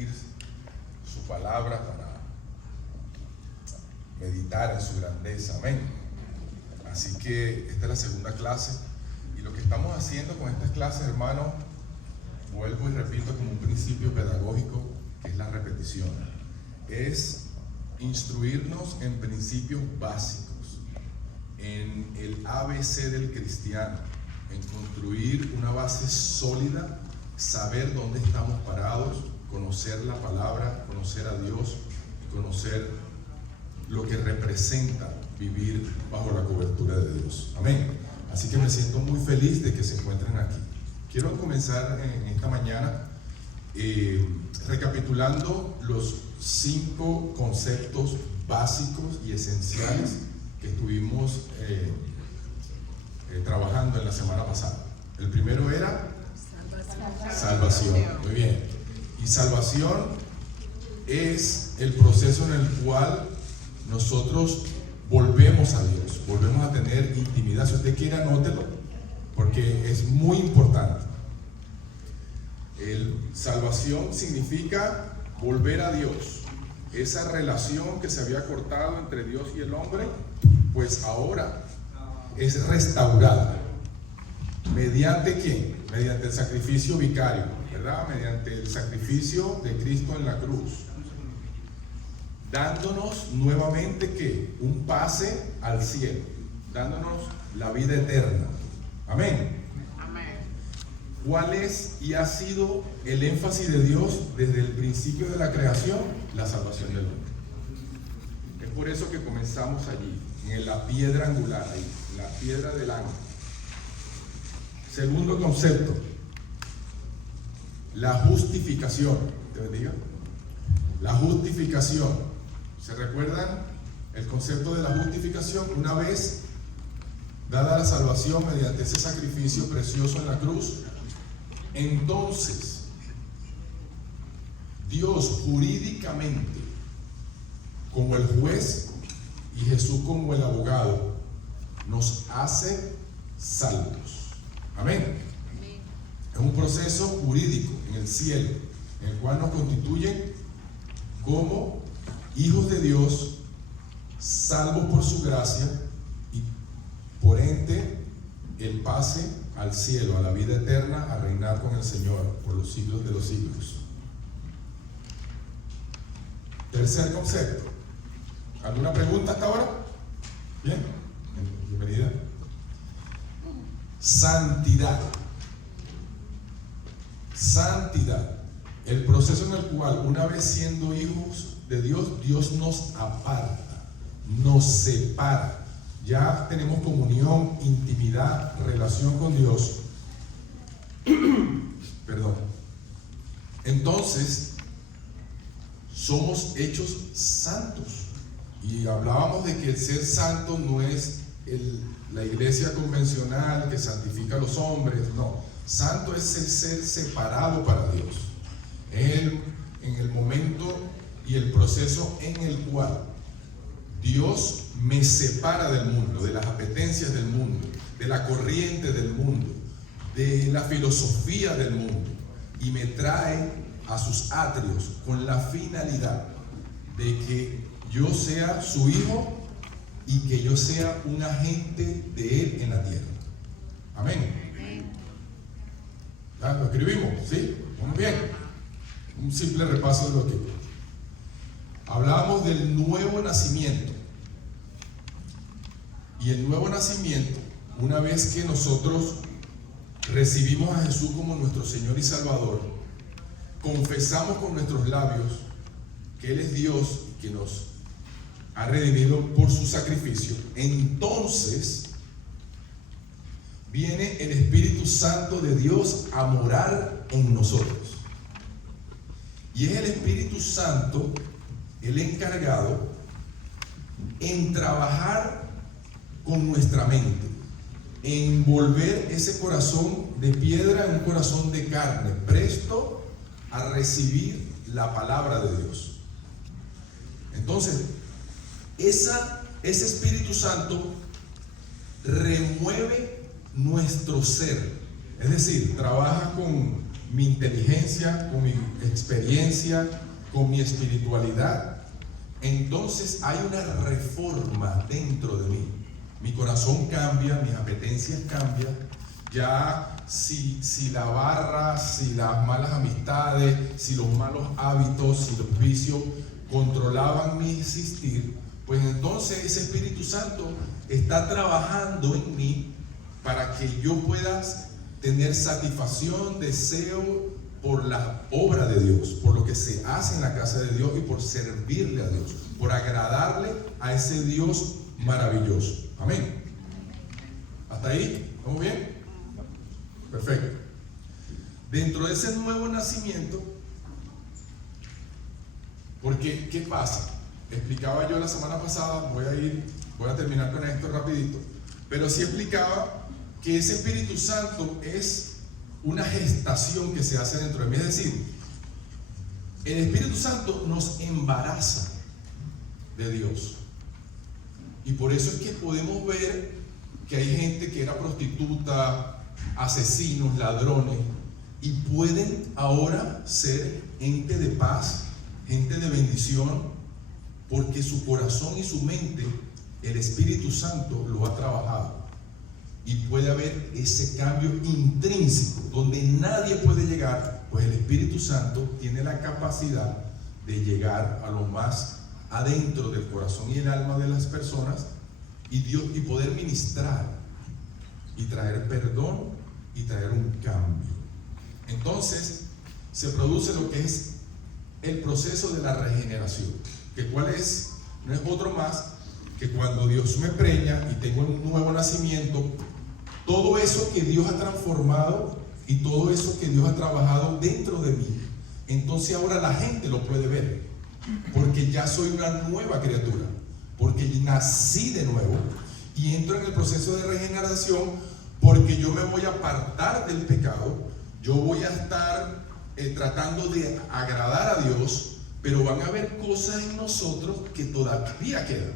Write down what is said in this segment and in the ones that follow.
compartir su palabra, para meditar en su grandeza. Amén. Así que esta es la segunda clase, y lo que estamos haciendo con estas clases, hermano, vuelvo y repito como un principio pedagógico, que es la repetición, es instruirnos en principios básicos, en el ABC del cristiano, en construir una base sólida, saber dónde estamos parados, conocer la palabra, conocer a Dios y conocer lo que representa vivir bajo la cobertura de Dios. Amén. Así que me siento muy feliz de que se encuentren aquí. Quiero comenzar en esta mañana recapitulando los 5 conceptos básicos y esenciales que estuvimos trabajando en la semana pasada. El primero era salvación. Muy bien. Y salvación es el proceso en el cual nosotros volvemos a Dios, volvemos a tener intimidad. Si usted quiere, anótelo, porque es muy importante. Salvación significa volver a Dios. Esa relación que se había cortado entre Dios y el hombre, pues ahora es restaurada. ¿Mediante quién? Mediante el sacrificio vicario, ¿verdad? Mediante el sacrificio de Cristo en la cruz, dándonos nuevamente ¿qué? Un pase al cielo, dándonos la vida eterna. Amén. Amén. ¿Cuál es y ha sido el énfasis de Dios desde el principio de la creación? La salvación del hombre. Es por eso que comenzamos allí, en la piedra angular, ahí, la piedra del ángulo. Segundo concepto, la justificación. ¿Te bendiga? La justificación. ¿Se recuerdan el concepto de la justificación? Una vez dada la salvación mediante ese sacrificio precioso en la cruz, entonces Dios jurídicamente, como el juez, y Jesús como el abogado, nos hace salvos. Amén. Es un proceso jurídico en el cielo, en el cual nos constituyen como hijos de Dios, salvos por su gracia, y por ende el pase al cielo, a la vida eterna, a reinar con el Señor por los siglos de los siglos. Tercer concepto. ¿Alguna pregunta hasta ahora? Bien, bienvenida. Santidad. Santidad. El proceso en el cual, una vez siendo hijos de Dios, Dios nos aparta, nos separa. Ya tenemos comunión, intimidad, relación con Dios. Perdón. Entonces, somos hechos santos. Y hablábamos de que el ser santo no es la iglesia convencional que santifica a los hombres. No, santo es el ser separado para Dios. En el momento y el proceso en el cual Dios me separa del mundo, de las apetencias del mundo, de la corriente del mundo, de la filosofía del mundo, y me trae a sus atrios con la finalidad de que yo sea su hijo y que yo sea un agente de Él en la tierra. Amén. ¿Ya lo escribimos? ¿Sí? Muy bien. Un simple repaso de lo que hablábamos del nuevo nacimiento. Y el nuevo nacimiento, una vez que nosotros recibimos a Jesús como nuestro Señor y Salvador, confesamos con nuestros labios que Él es Dios y que nos ha redimido por su sacrificio, entonces viene el Espíritu Santo de Dios a morar en nosotros. Y es el Espíritu Santo el encargado en trabajar con nuestra mente, en volver ese corazón de piedra en un corazón de carne, presto a recibir la palabra de Dios. Entonces, ese Espíritu Santo remueve nuestro ser, es decir, trabaja con mi inteligencia, con mi experiencia, con mi espiritualidad. Entonces hay una reforma dentro de mí. Mi corazón cambia, mis apetencias cambian. Ya si la barra, si las malas amistades, si los malos hábitos, si los vicios controlaban mi existir, pues entonces ese Espíritu Santo está trabajando en mí para que yo pueda tener satisfacción, deseo por la obra de Dios, por lo que se hace en la casa de Dios y por servirle a Dios, por agradarle a ese Dios maravilloso. Amén. ¿Hasta ahí? ¿Estamos bien? Perfecto. Dentro de ese nuevo nacimiento, porque ¿qué pasa? Explicaba yo la semana pasada, voy a terminar con esto rapidito, pero sí explicaba que ese Espíritu Santo es una gestación que se hace dentro de mí. Es decir, el Espíritu Santo nos embaraza de Dios. Y por eso es que podemos ver que hay gente que era prostituta, asesinos, ladrones, y pueden ahora ser gente de paz, gente de bendición, porque su corazón y su mente, el Espíritu Santo lo ha trabajado. Y puede haber ese cambio intrínseco, donde nadie puede llegar, pues el Espíritu Santo tiene la capacidad de llegar a lo más adentro del corazón y el alma de las personas, y poder ministrar y traer perdón y traer un cambio. Entonces se produce lo que es el proceso de la regeneración, que cuál es, no es otro más que cuando Dios me preña y tengo un nuevo nacimiento, todo eso que Dios ha transformado y todo eso que Dios ha trabajado dentro de mí, entonces ahora la gente lo puede ver, porque ya soy una nueva criatura, porque nací de nuevo y entro en el proceso de regeneración, porque yo me voy a apartar del pecado, yo voy a estar tratando de agradar a Dios, pero van a haber cosas en nosotros que todavía quedan,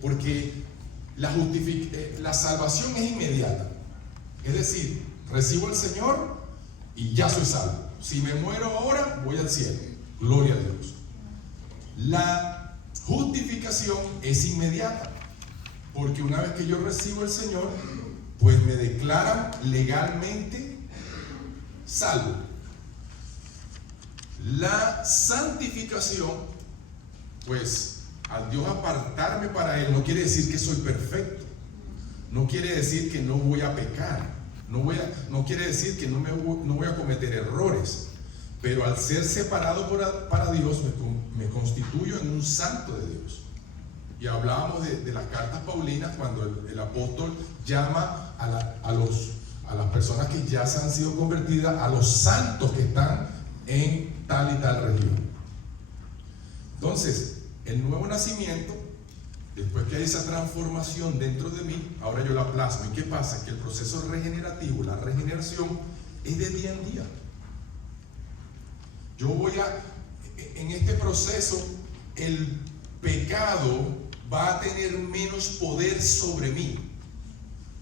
porque la salvación es inmediata. Es decir, recibo al Señor y ya soy salvo. Si me muero ahora, voy al cielo. Gloria a Dios. La justificación es inmediata, porque una vez que yo recibo al Señor, pues me declaran legalmente salvo. La santificación, pues al Dios apartarme para Él, no quiere decir que soy perfecto, no quiere decir que no voy a pecar, no quiere decir que no voy a cometer errores, pero al ser separado para Dios me constituyo en un santo de Dios. Y hablábamos de las cartas paulinas, cuando el apóstol llama a las personas que ya se han sido convertidas, a los santos que están en tal y tal región. Entonces, el nuevo nacimiento, después que hay esa transformación dentro de mí, ahora yo la plasmo. ¿Y qué pasa? Que el proceso regenerativo, la regeneración, es de día en día. Yo en este proceso, el pecado va a tener menos poder sobre mí,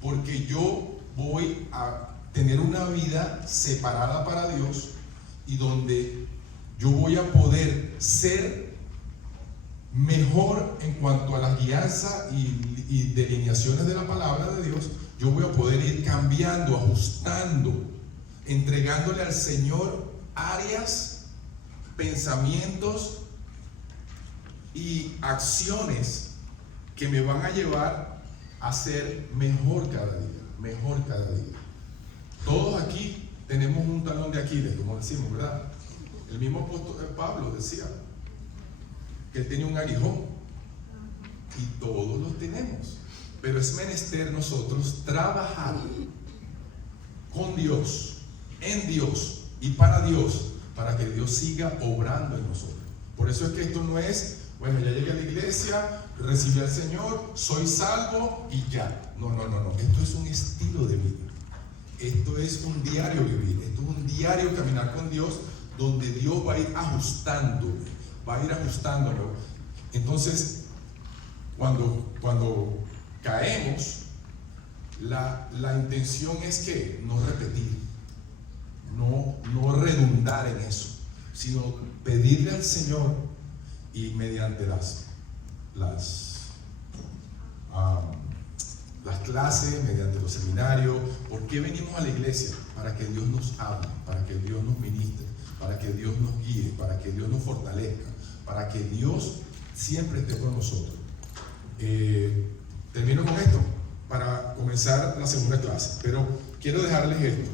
porque yo voy a tener una vida separada para Dios, y donde yo voy a poder ser mejor en cuanto a la guianza y delineaciones de la palabra de Dios. Yo voy a poder ir cambiando, ajustando, entregándole al Señor áreas, pensamientos y acciones que me van a llevar a ser mejor cada día, mejor cada día. Todos aquí tenemos un talón de Aquiles, como decimos, ¿verdad? El mismo apóstol Pablo decía que él tenía un aguijón, y todos los tenemos, pero es menester nosotros trabajar con Dios, en Dios y para Dios, para que Dios siga obrando en nosotros. Por eso es que esto no es, bueno, ya llegué a la iglesia, recibí al Señor, soy salvo y ya. No. Esto es un estilo de vida. Esto es un diario vivir. Esto es un diario caminar con Dios, donde Dios va a ir ajustándolo. Entonces, cuando caemos, la intención es que no repetir. no redundar en eso, sino pedirle al Señor y mediante las clases, mediante los seminarios. ¿Por qué venimos a la iglesia? Para que Dios nos hable, para que Dios nos ministre, para que Dios nos guíe, para que Dios nos fortalezca, para que Dios siempre esté con nosotros. Termino con esto para comenzar la segunda clase, pero quiero dejarles esto.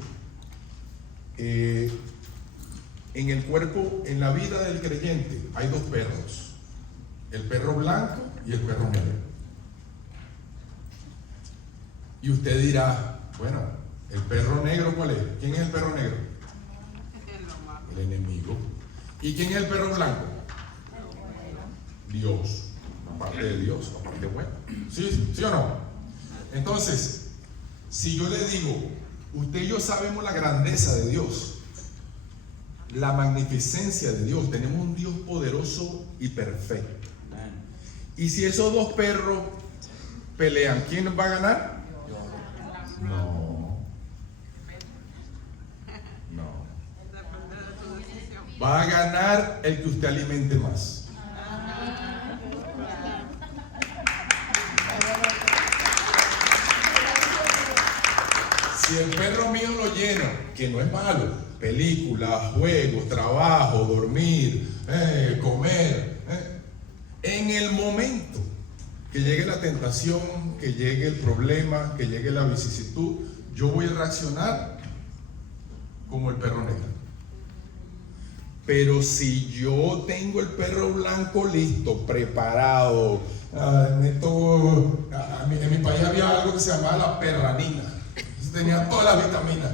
En el cuerpo, en la vida del creyente hay dos perros: el perro blanco y el perro negro. Y usted dirá, bueno, ¿el perro negro cuál es? ¿Quién es el perro negro? El enemigo. ¿Y quién es el perro blanco? Dios. Aparte de Dios, aparte bueno. ¿Sí o no? Entonces, si yo le digo, usted y yo sabemos la grandeza de Dios, la magnificencia de Dios, tenemos un Dios poderoso y perfecto. Y si esos dos perros pelean, ¿quién va a ganar? No. Va a ganar el que usted alimente más. Si el perro mío lo lleno, que no es malo, películas, juegos, trabajo, dormir, comer, en el momento que llegue la tentación, que llegue el problema, que llegue la vicisitud, yo voy a reaccionar como el perro negro. Pero si yo tengo el perro blanco listo, preparado, en mi país había algo que se llamaba la perranina, tenía todas las vitaminas.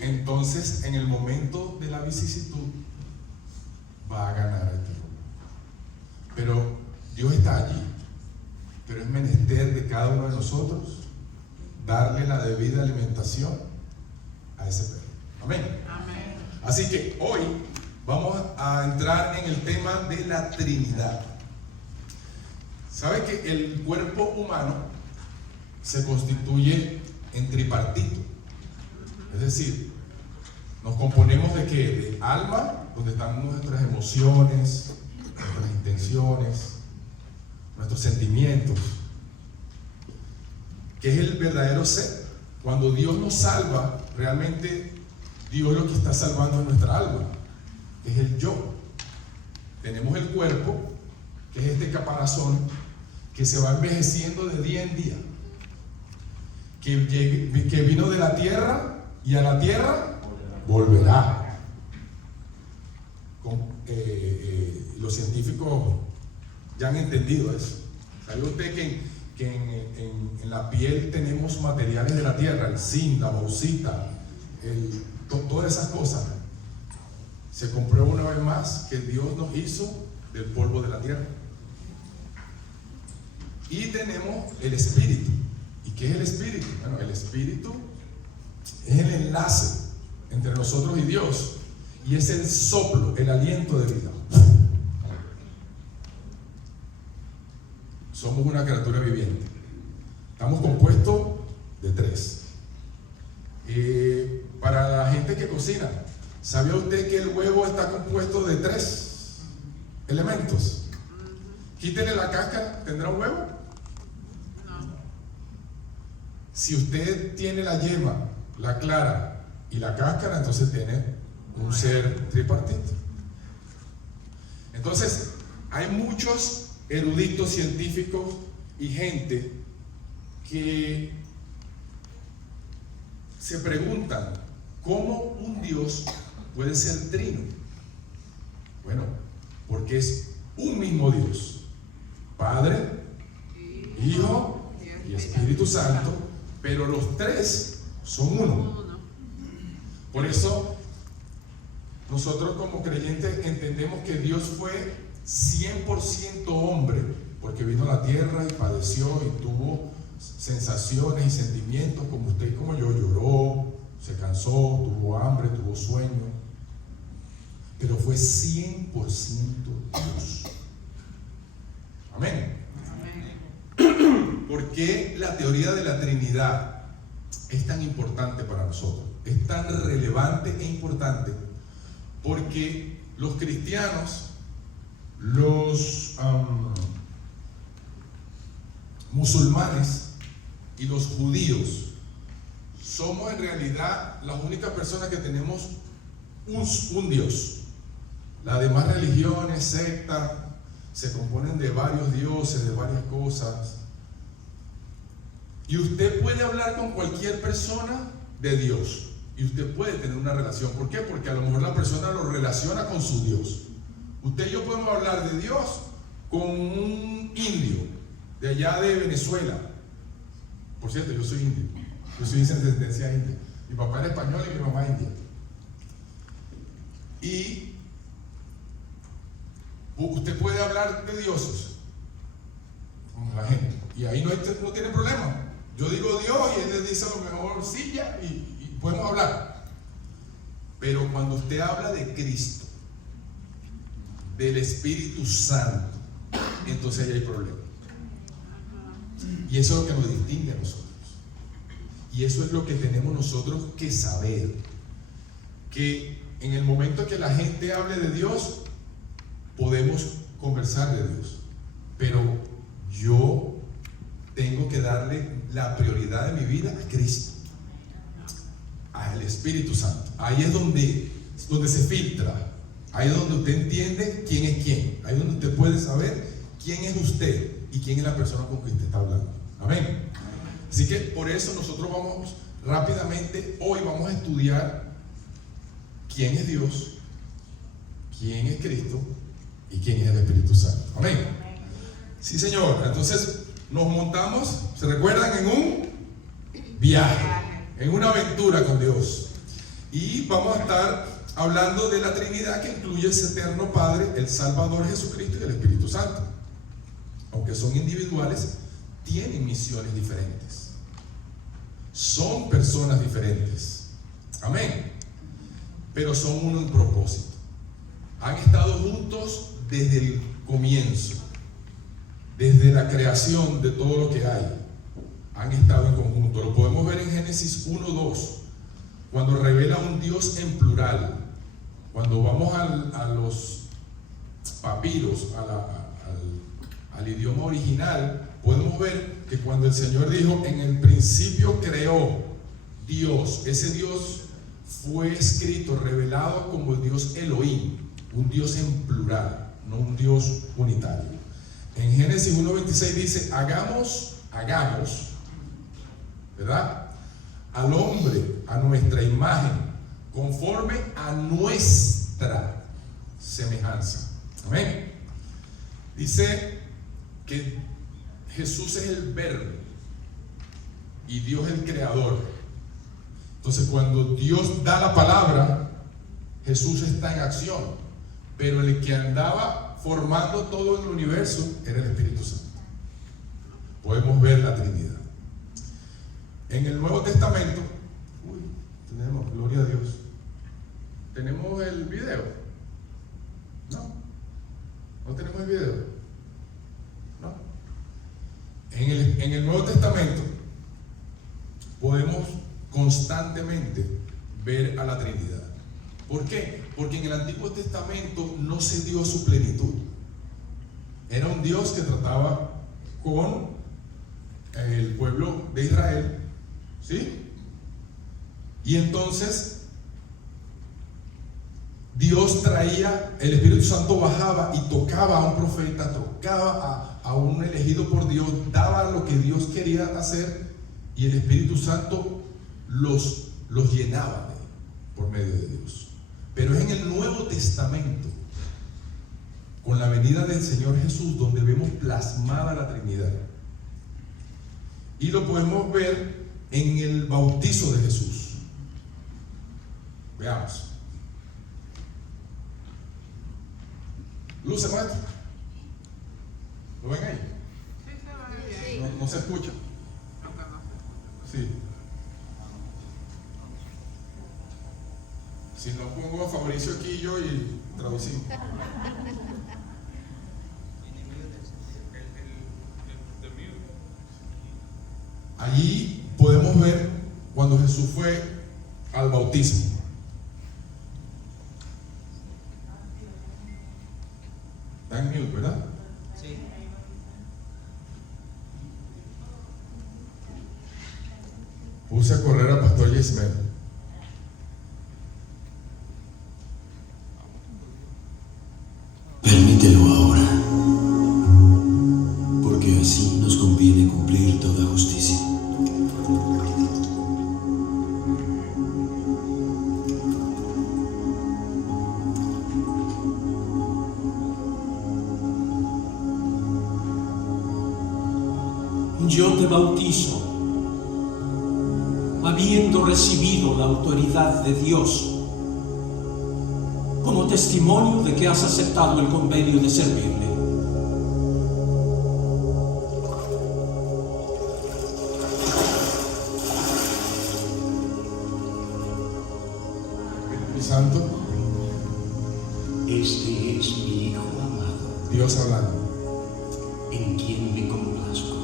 Entonces, en el momento de la vicisitud, va a ganar el perro. Pero Dios está allí. Pero es menester de cada uno de nosotros darle la debida alimentación a ese perro. Amén. Amén. Así que hoy vamos a entrar en el tema de la Trinidad. ¿Sabe que el cuerpo humano se constituye en tripartito? Es decir, nos componemos de ¿qué? De alma, donde están nuestras emociones, nuestras intenciones, nuestros sentimientos, que es el verdadero ser. Cuando Dios nos salva, realmente Dios lo que está salvando es nuestra alma, que es el yo. Tenemos el cuerpo, que es este caparazón que se va envejeciendo de día en día, que vino de la tierra y a la tierra volverá. Los científicos ya han entendido eso. ¿Sabe usted que en la piel tenemos materiales de la tierra? El zinc, la bauxita, todas esas cosas. Se comprueba una vez más que Dios nos hizo del polvo de la tierra. Y tenemos el espíritu. ¿Y qué es el espíritu? Bueno, el espíritu es el enlace entre nosotros y Dios, y es el soplo, el aliento de vida. Somos una criatura viviente. Estamos compuestos de tres. Para la gente que cocina, ¿sabía usted que el huevo está compuesto de 3 elementos? Quítele la cáscara, ¿tendrá un huevo? No. Si usted tiene la yema, la clara y la cáscara, entonces tiene un ser tripartito. Entonces, hay muchos eruditos científicos y gente que se preguntan cómo un Dios puede ser trino. Bueno, porque es un mismo Dios, Padre, Hijo y Espíritu Santo, pero los tres son uno. Por eso nosotros como creyentes entendemos que Dios fue 100% hombre, porque vino a la tierra y padeció y tuvo sensaciones y sentimientos como usted y como yo. Lloró, se cansó, tuvo hambre, tuvo sueño, pero fue 100% Dios. Amén. ¿Por qué la teoría de la Trinidad es tan importante para nosotros? Es tan relevante e importante porque los cristianos, los musulmanes y los judíos somos en realidad las únicas personas que tenemos un Dios. Las demás religiones, sectas, se componen de varios dioses, de varias cosas. Y usted puede hablar con cualquier persona de Dios. Y usted puede tener una relación. ¿Por qué? Porque a lo mejor la persona lo relaciona con su Dios. Usted y yo podemos hablar de Dios con un indio de allá de Venezuela. Por cierto, yo soy indio. Yo soy de descendencia india. Mi papá era español y mi mamá india. Y usted puede hablar de dioses con la gente. Y ahí no tiene problema. Yo digo Dios y él le dice a lo mejor silla y podemos hablar. Pero cuando usted habla de Cristo, del Espíritu Santo, entonces ahí hay problema. Y eso es lo que nos distingue a nosotros. Y eso es lo que tenemos nosotros que saber. Que en el momento que la gente hable de Dios, podemos conversar de Dios. Pero yo tengo que darle la prioridad de mi vida a Cristo, al Espíritu Santo. Ahí es donde se filtra. Ahí es donde usted entiende quién es quién. Ahí es donde usted puede saber quién es usted y quién es la persona con que usted está hablando. Amén. Así que por eso nosotros vamos rápidamente, hoy vamos a estudiar quién es Dios, quién es Cristo y quién es el Espíritu Santo. Amén. Sí, Señor. Entonces nos montamos, ¿se recuerdan? En un viaje, en una aventura con Dios. Y vamos a estar hablando de la Trinidad, que incluye ese eterno Padre, el Salvador Jesucristo y el Espíritu Santo. Aunque son individuales, tienen misiones diferentes. Son personas diferentes. Amén. Pero son uno en propósito. Han estado juntos desde el comienzo, desde la creación de todo lo que hay. Han estado en conjunto. Lo podemos ver en Génesis 1:2, cuando revela un Dios en plural. Cuando vamos a los papiros, al idioma original, podemos ver que cuando el Señor dijo, en el principio creó Dios, ese Dios fue escrito, revelado como el Dios Elohim, un Dios en plural, no un Dios unitario. En Génesis 1:26 dice, hagamos, ¿verdad? Al hombre a nuestra imagen, conforme a nuestra semejanza. Amén. Dice que Jesús es el verbo y Dios el creador. Entonces cuando Dios da la palabra, Jesús está en acción, pero el que andaba formando todo el universo era el Espíritu Santo. Podemos ver la Trinidad. En el Nuevo Testamento, tenemos, gloria a Dios, tenemos el video. No tenemos el video. No. En el Nuevo Testamento podemos constantemente ver a la Trinidad. ¿Por qué? Porque en el Antiguo Testamento no se dio su plenitud. Era un Dios que trataba con el pueblo de Israel, ¿sí? Y entonces Dios traía, el Espíritu Santo bajaba y tocaba a un profeta, tocaba a un elegido por Dios, daba lo que Dios quería hacer, y el Espíritu Santo los llenaba por medio de Dios. Pero es en el Nuevo Testamento, con la venida del Señor Jesús, donde vemos plasmada la Trinidad. Y lo podemos ver en el bautizo de Jesús. Veamos. Luce, maestro. ¿Lo ven ahí? Sí. No se escucha. Sí. Si no, pongo a Fabricio aquí yo y traducimos. Allí podemos ver Jesús fue al bautismo. Está en mute, ¿verdad? Sí. Puse a correr al pastor Yismel. Permítelo ahora, porque así nos conviene cumplir toda justicia. Yo te bautizo, habiendo recibido la autoridad de Dios, como testimonio de que has aceptado el convenio de servirle. Espíritu Santo, Este es mi Hijo amado, Dios hablando. en quien me complazco.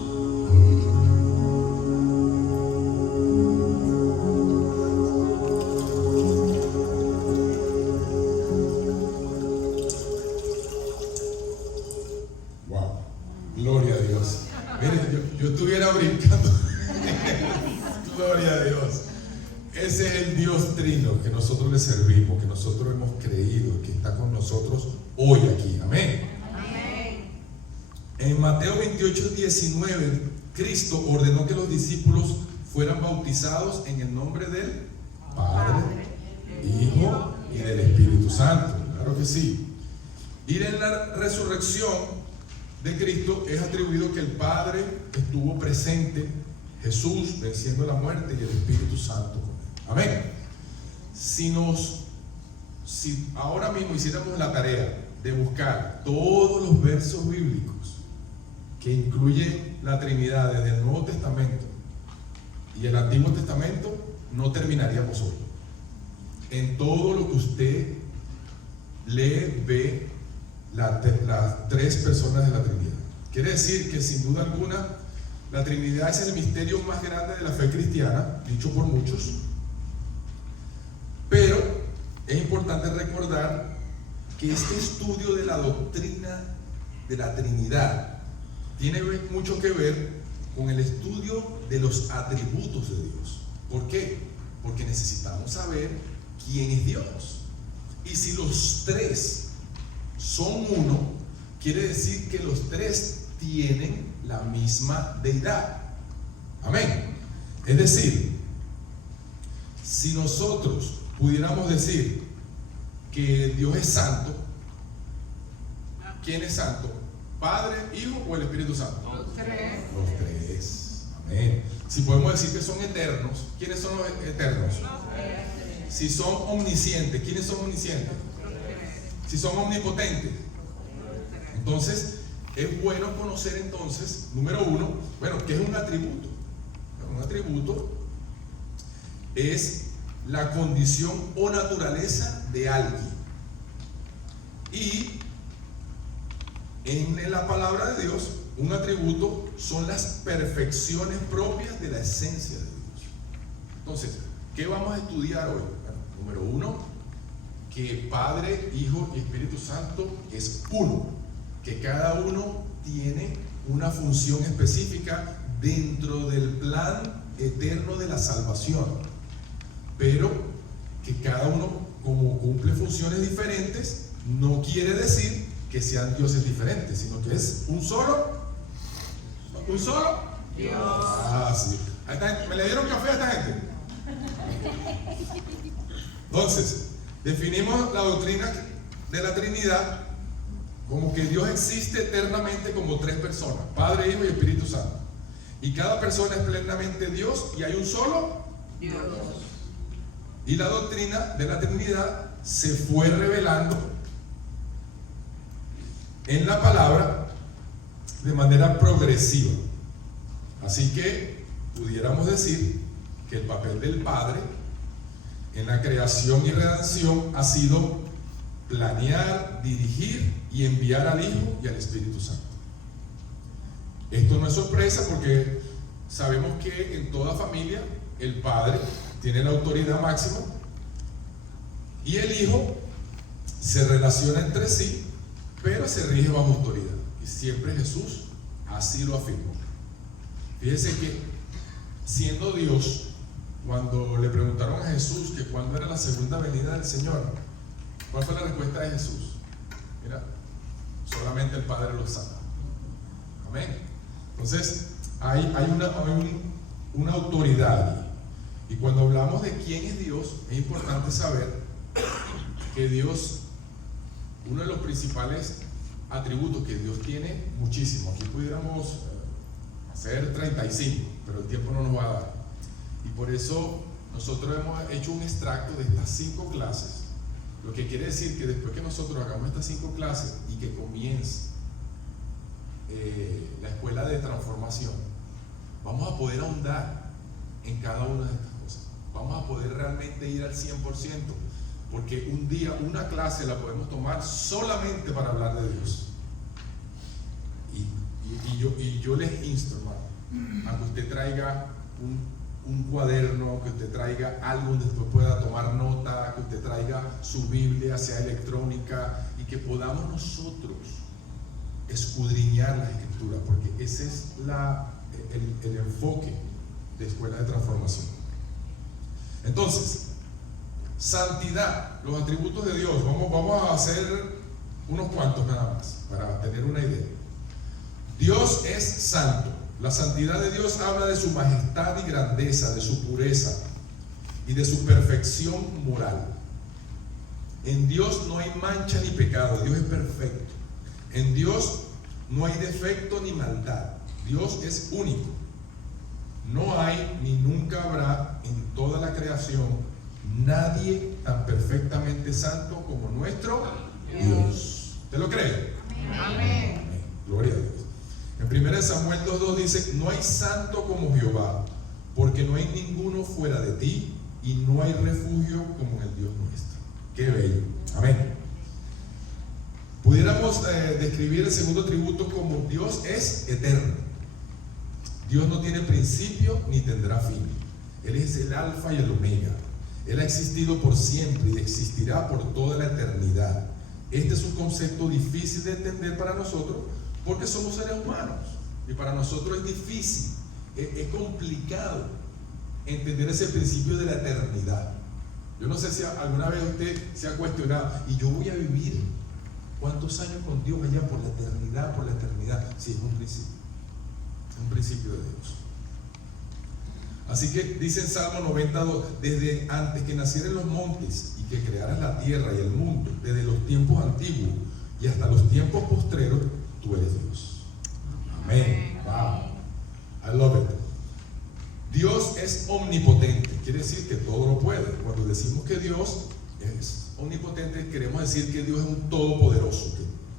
Wow, gloria a Dios. Miren, yo estuviera brincando. Gloria a Dios. Ese es el Dios trino que nosotros le servimos, que nosotros hemos creído, que está con nosotros hoy aquí. Amén. En Mateo 28:19, Cristo ordenó que los discípulos fueran bautizados en el nombre del Padre, Hijo y del Espíritu Santo. Claro que sí. Y en la resurrección de Cristo es atribuido que el Padre estuvo presente, Jesús venciendo la muerte y el Espíritu Santo con él. Amén. Si ahora mismo hiciéramos la tarea de buscar todos los versos bíblicos que incluye la Trinidad desde el Nuevo Testamento y el Antiguo Testamento, no terminaríamos hoy. En todo lo que usted lee, ve las tres personas de la Trinidad. Quiere decir que sin duda alguna la Trinidad es el misterio más grande de la fe cristiana, dicho por muchos, pero es importante recordar que este estudio de la doctrina de la Trinidad tiene mucho que ver con el estudio de los atributos de Dios. ¿Por qué? Porque necesitamos saber quién es Dios. Y si los tres son uno, quiere decir que los tres tienen la misma deidad. Amén. Es decir, si nosotros pudiéramos decir que Dios es santo, ¿quién es santo? ¿Padre, Hijo o el Espíritu Santo? Los tres. Los tres. Amén. Si podemos decir que son eternos, ¿quiénes son los eternos? Si son omniscientes, ¿quiénes son omniscientes? Si son omnipotentes. Entonces, es bueno conocer entonces, número uno, bueno, ¿qué es un atributo? Un atributo es la condición o naturaleza de alguien. Y en la palabra de Dios, un atributo son las perfecciones propias de la esencia de Dios. Entonces, ¿qué vamos a estudiar hoy? Bueno, número uno, que Padre, Hijo y Espíritu Santo es uno, que cada uno tiene una función específica dentro del plan eterno de la salvación, pero que cada uno, como cumple funciones diferentes, no quiere decir que sean dioses diferentes, sino que es un solo Dios. Ah, sí. Ahí está, ¿me le dieron café a esta gente? Entonces, definimos la doctrina de la Trinidad como que Dios existe eternamente como tres personas, Padre, Hijo y Espíritu Santo. Y cada persona es plenamente Dios y hay un solo Dios. Y la doctrina de la Trinidad se fue revelando en la palabra de manera progresiva. Así que pudiéramos decir que el papel del Padre en la creación y redención ha sido planear, dirigir y enviar al Hijo y al Espíritu Santo. Esto no es sorpresa porque sabemos que en toda familia el padre tiene la autoridad máxima, y el Hijo se relaciona entre sí, pero se rige bajo autoridad. Y siempre Jesús así lo afirmó. Fíjense que siendo Dios, cuando le preguntaron a Jesús que cuándo era la segunda venida del Señor, ¿cuál fue la respuesta de Jesús? Mira, solamente el Padre lo sabe. Amén. Entonces, hay una autoridad. Y cuando hablamos de quién es Dios, es importante saber que Dios, uno de los principales atributos que Dios tiene, muchísimo. Aquí pudiéramos hacer 35, pero el tiempo no nos va a dar. Y por eso nosotros hemos hecho un extracto de estas 5 clases, lo que quiere decir que después que nosotros hagamos estas 5 clases y que comience la escuela de transformación, vamos a poder ahondar en cada una de estas cosas. Vamos a poder realmente ir al 100%, porque un día, una clase la podemos tomar solamente para hablar de Dios. Y yo les insto, hermano, a que usted traiga un cuaderno, que usted traiga algo donde usted pueda tomar nota, que usted traiga su Biblia, sea electrónica, y que podamos nosotros escudriñar las Escrituras, porque ese es el enfoque de Escuela de Transformación. Entonces, santidad, los atributos de Dios, vamos a hacer unos cuantos nada más para tener una idea. Dios es santo. La santidad de Dios habla de su majestad y grandeza, de su pureza y de su perfección moral. En Dios no hay mancha ni pecado, Dios es perfecto. En Dios no hay defecto ni maldad, Dios es único. No hay ni nunca habrá en toda la creación nadie tan perfectamente santo como nuestro Dios. ¿Te lo cree? Amén. Gloria a Dios. En 1 Samuel 2:2 dice: no hay santo como Jehová, porque no hay ninguno fuera de ti, y no hay refugio como en el Dios nuestro. Qué bello. Amén. Pudiéramos describir el segundo atributo como Dios es eterno. Dios no tiene principio ni tendrá fin. Él es el alfa y el omega. Él ha existido por siempre y existirá por toda la eternidad. Este es un concepto difícil de entender para nosotros, porque somos seres humanos y para nosotros es difícil, es complicado entender ese principio de la eternidad. Yo no sé si alguna vez usted se ha cuestionado: ¿y yo voy a vivir cuántos años con Dios allá por la eternidad, por la eternidad? Sí, es un principio de Dios. Así que dice en Salmo 92: desde antes que nacieran los montes y que crearas la tierra y el mundo, desde los tiempos antiguos y hasta los tiempos postreros, tú eres Dios. Amén. Wow. I love it. Dios es omnipotente, quiere decir que todo lo puede. Cuando decimos que Dios es omnipotente, queremos decir que Dios es un todopoderoso,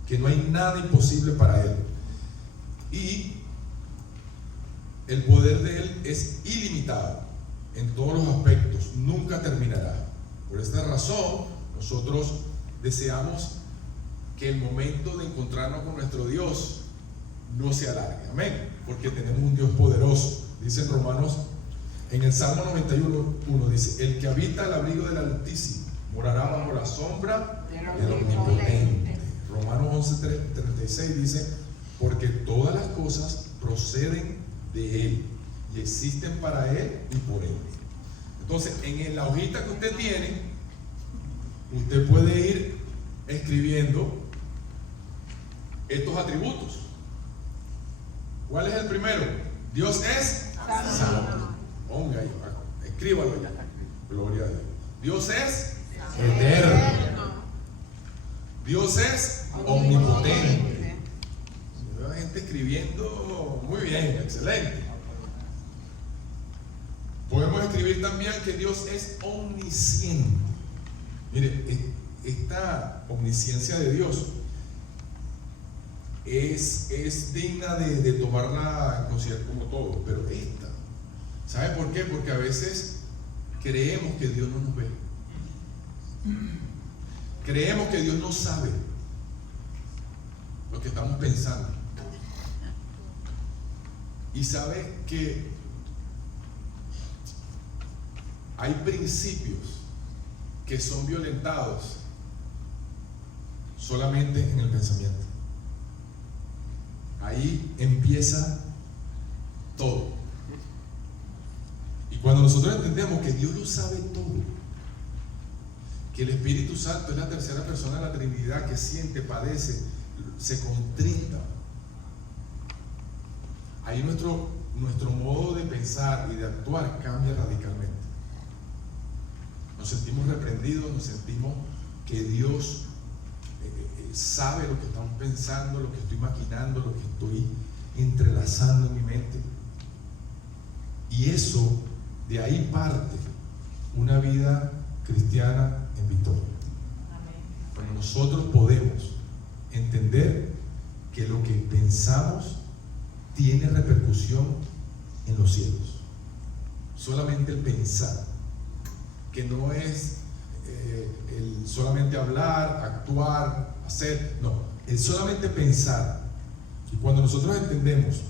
que no hay nada imposible para Él. Y el poder de Él es ilimitado en todos los aspectos, nunca terminará. Por esta razón, nosotros deseamos que el momento de encontrarnos con nuestro Dios no se alargue. Amén. Porque tenemos un Dios poderoso. Dice en Romanos, en el Salmo 91:1 dice: el que habita al abrigo del Altísimo morará bajo la sombra del Omnipotente. Romanos 11:36 dice: porque todas las cosas proceden de Él y existen para Él y por Él. Entonces, en la hojita que usted tiene, usted puede ir escribiendo estos atributos. ¿Cuál es el primero? Dios es santo. Ponga ahí, escríbalo ya. Gloria a Dios. Dios es eterno. Dios es omnipotente. Veo gente escribiendo muy bien, excelente. Podemos escribir también que Dios es omnisciente. Mire, esta omnisciencia de Dios es digna de tomarla en consideración como todo, pero esta, ¿sabe por qué? Porque a veces creemos que Dios no nos ve, creemos que Dios no sabe lo que estamos pensando, y sabe que hay principios que son violentados solamente en el pensamiento. Ahí empieza todo. Y cuando nosotros entendemos que Dios lo sabe todo, que el Espíritu Santo es la tercera persona de la Trinidad que siente, padece, se contrita, ahí nuestro modo de pensar y de actuar cambia radicalmente. Nos sentimos reprendidos, nos sentimos que Dios sabe lo que estamos pensando, lo que estoy maquinando, lo que estoy entrelazando en mi mente. Y eso, de ahí parte una vida cristiana en victoria. Cuando nosotros podemos entender que lo que pensamos tiene repercusión en los cielos. Solamente el pensar, que no es el solamente hablar, actuar, hacer, no, el solamente pensar. Y cuando nosotros entendemos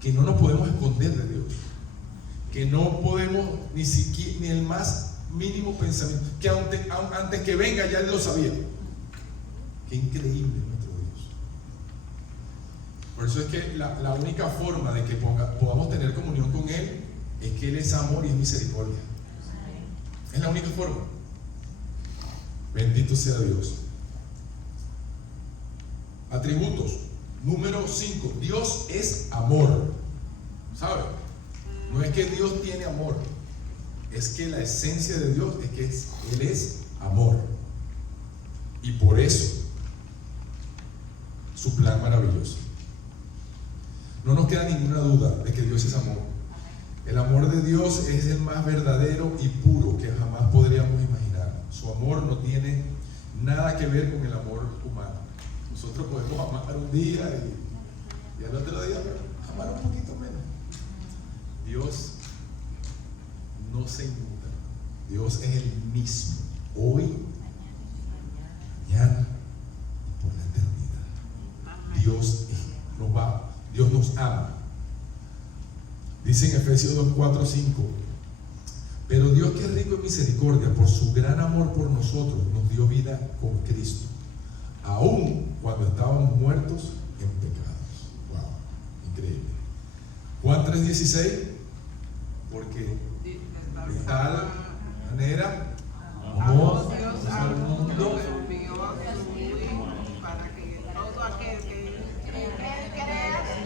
que no nos podemos esconder de Dios, que no podemos ni siquiera, ni el más mínimo pensamiento, que antes que venga ya Él lo sabía. Qué increíble es nuestro Dios. Por eso es que la única forma de que podamos tener comunión con Él es que Él es amor y es misericordia. Es la única forma. Bendito sea Dios. Atributos. Número 5. Dios es amor. ¿Sabe? No es que Dios tiene amor. Es que la esencia de Dios es que Él es amor. Y por eso su plan maravilloso. No nos queda ninguna duda de que Dios es amor. El amor de Dios es el más verdadero y puro que jamás podríamos imaginar. Su amor no tiene nada que ver con el amor humano. Nosotros podemos amar un día y al otro día amar un poquito menos. Dios no se inmuta. Dios es el mismo hoy, mañana y por la eternidad. Dios nos ama. Dice en Efesios 2, 4, 5: pero Dios, que es rico en misericordia, por su gran amor por nosotros, nos dio vida con Cristo, aun cuando estábamos muertos en pecados. Wow, increíble. Juan 3:16: porque de tal manera amó Dios al mundo, envió a su Hijo para que todo aquel que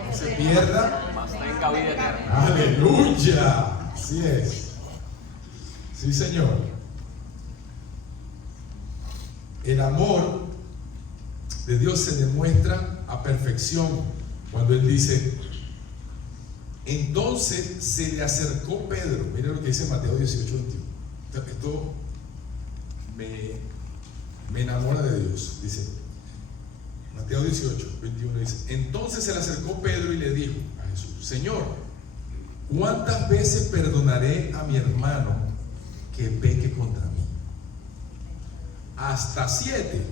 no se pierda, mas tenga vida eterna. aleluya. Así es. Sí, Señor. El amor de Dios se demuestra a perfección cuando Él dice: entonces se le acercó Pedro. Mira lo que dice Mateo 18, 21. Esto me enamora de Dios. Dice Mateo 18, 21, dice: entonces se le acercó Pedro y le dijo a Jesús: Señor, ¿cuántas veces perdonaré a mi hermano que peque contra mí? ¿Hasta 7?